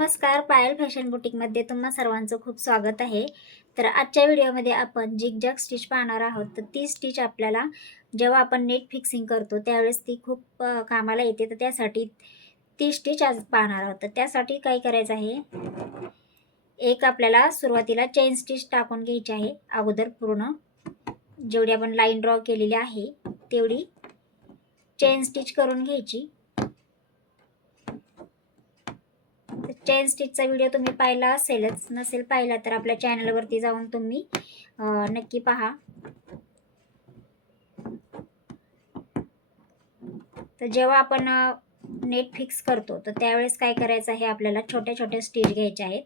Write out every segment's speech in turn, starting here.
नमस्कार, पायल फॅशन बुटीकमध्ये तुम्हा सर्वांचं खूप स्वागत आहे. तर आजच्या व्हिडिओमध्ये आपण जिगजॅग स्टिच पाहणार आहोत. तर ती स्टिच आपल्याला जेव्हा आपण नेट फिक्सिंग करतो त्यावेळेस ती खूप कामाला येते. तर त्यासाठी ती स्टिच आज पाहणार आहोत. तर त्यासाठी काय करायचं आहे, एक आपल्याला सुरुवातीला चेन स्टिच टाकून घ्यायची आहे. अगोदर पूर्ण जेवढी आपण लाईन ड्रॉ केलेली आहे तेवढी चेन स्टिच करून घ्यायची. चेन स्टिचचा व्हिडिओ तुम्ही पाहिला असेलच, नसेल पाहिला तर आपल्या चॅनलवरती जाऊन तुम्ही नक्की पहा. तर जेव्हा आपण नेट फिक्स करतो तर त्यावेळेस काय करायचं आहे, आपल्याला छोट्या छोट्या स्टिच घ्यायच्या आहेत,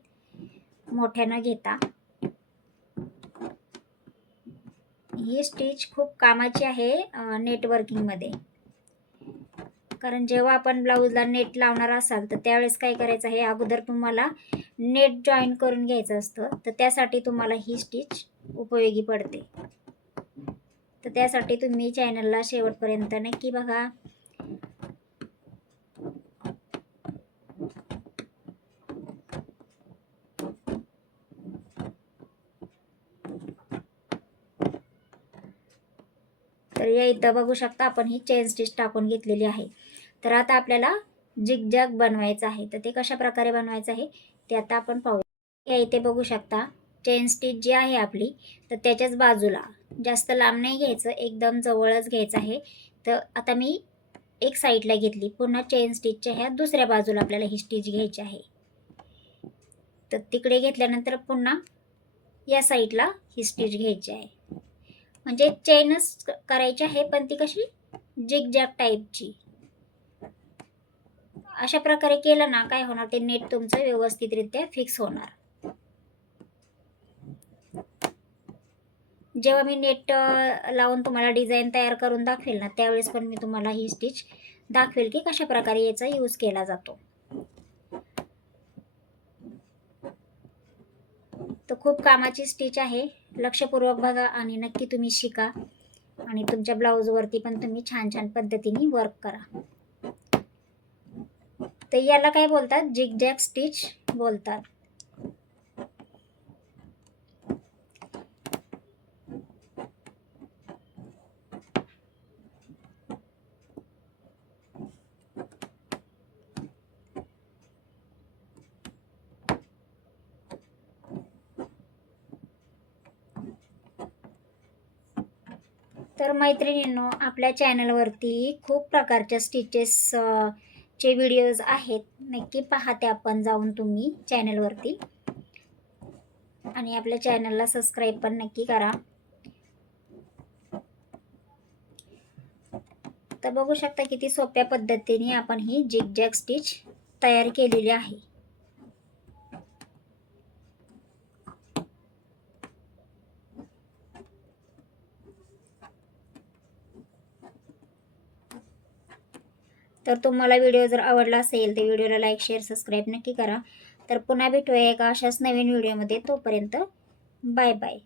मोठ्या न घेता. ही स्टिच खूप कामाची आहे नेटवर्किंगमध्ये, कारण जेव्हा आपण ब्लाऊजला नेट लावणार असाल तर त्यावेळेस काय करायचं आहे, अगोदर तुम्हाला नेट जॉईन करून घ्यायचं असतं. तर त्यासाठी तुम्हाला ही स्टिच उपयोगी पडते. तर त्यासाठी तुम्ही चॅनलला शेवटपर्यंत नक्की बघा. तर या इथं बघू शकता आपण ही चेन स्टिच टाकून घेतलेली आहे. तर आता आपल्याला जिगजॅग बनवायचं आहे. तर ते कशा प्रकारे बनवायचं आहे ते आता आपण पाहूया. या इथे बघू शकता चेन स्टिच जी आहे आपली, तर त्याच्याच बाजूला जास्त लांब नाही घ्यायचं, एकदम जवळच घ्यायचं आहे. तर आता मी एक साईडला घेतली, पुन्हा चेन स्टिचच्या ह्या दुसऱ्या बाजूला आपल्याला ही स्टिच घ्यायची आहे. तर तिकडे घेतल्यानंतर पुन्हा या साईडला ही स्टिच घ्यायची आहे. म्हणजे चेनच करायची आहे, पण ती कशी जिगजॅग टाईपची. अशा प्रकारे केलं ना काय होणार, ते नेट तुमचं व्यवस्थितरित्या फिक्स होणार. जेव्हा मी नेट लावून तुम्हाला डिझाईन तयार करून दाखवेल ना, त्यावेळेस पण मी तुम्हाला ही स्टिच दाखवेल की कशा प्रकारे याचा यूज केला जातो. तर खूप कामाची स्टिच आहे. लक्षपूर्वक बघा आणि नक्की तुम्ही शिका, आणि तुमच्या ब्लाऊजवरती पण तुम्ही छान छान पद्धतीने वर्क करा. तर याला काय बोलतात, जिगजॅग स्टिच बोलतात. तर मैत्रिणींनो, आपल्या चॅनलवरती खूप प्रकारच्या स्टिचेस चे व्हिडिओज आहेत. नक्की पहा ते आपण जाऊन तुम्ही चॅनलवरती, आणि आपल्या चॅनलला सबस्क्राईब पण नक्की करा. तर बघू शकता किती सोप्या पद्धतीने आपण ही जिगजॅग स्टिच तयार केलेली आहे. तर तुम्हाला व्हिडिओ जर आवडला असेल तर व्हिडिओला लाईक, शेअर, सबस्क्राईब नक्की करा. तर पुन्हा भेटूया एका अशाच नवीन व्हिडिओमध्ये. तोपर्यंत बाय बाय.